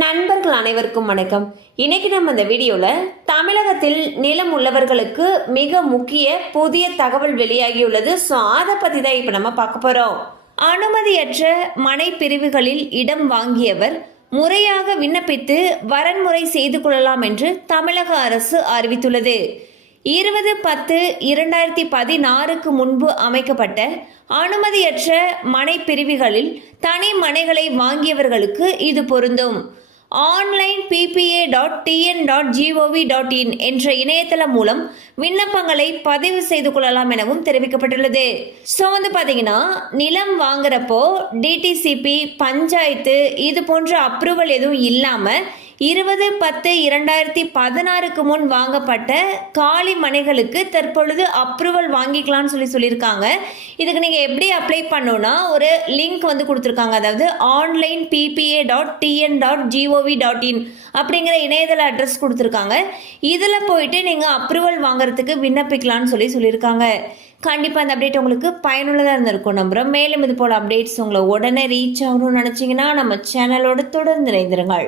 நண்பர்கள் அனைவருக்கும் வணக்கம். இன்னைக்கு நம்ம இந்த வீடியோல தமிழகத்தில் நிலம் உள்ளவர்களுக்கு மிக முக்கிய புதிய தகவல் வெளியாகியுள்ளது. ஸோ அதை பத்தி தான் இப்ப நம்ம பார்க்க போறோம். அனுமதியற்ற மனை பிரிவுகளில் இடம் வாங்கியவர் முறையாக விண்ணப்பித்து வரன்முறை செய்து கொள்ளலாம் என்று தமிழக அரசு அறிவித்துள்ளது. 20/10/2016 முன்பு அமைக்கப்பட்ட அனுமதியற்ற மனை பிரிவுகளில் தனி மனைகளை வாங்கியவர்களுக்கு இது பொருந்தும். onlineppa.tn.gov.in என்ற இணையதளம் மூலம் விண்ணப்பங்களை பதிவு செய்து கொள்ளலாம் எனவும் தெரிவிக்கப்பட்டுள்ளது. ஸோ பார்த்தீங்கன்னா நிலம் வாங்குறப்போ டிடிசிபி, பஞ்சாயத்து இது போன்ற அப்ரூவல் எதுவும் இல்லாமல் 20/10/2016 முன் வாங்கப்பட்ட காலி மனைகளுக்கு தற்பொழுது அப்ரூவல் வாங்கிக்கலாம்னு சொல்லியிருக்காங்க. இதுக்கு நீங்கள் எப்படி அப்ளை பண்ணணும்னா ஒரு லிங்க் கொடுத்துருக்காங்க. அதாவது onlineppa.tn.gov.in அப்படிங்கிற இணையதள அட்ரஸ் கொடுத்துருக்காங்க. இதில் போயிட்டு நீங்கள் அப்ரூவல் வாங்குறதுக்கு விண்ணப்பிக்கலாம்னு சொல்லியிருக்காங்க. கண்டிப்பாக அந்த அப்டேட் உங்களுக்கு பயனுள்ளதாக இருந்திருக்கும் நம்புகிறோம். மேலும் இது போல் அப்டேட்ஸ் உங்களை உடனே ரீச் ஆகணும்னு நினச்சிங்கன்னா நம்ம சேனலோடு தொடர்ந்து இணைந்திருங்கள்.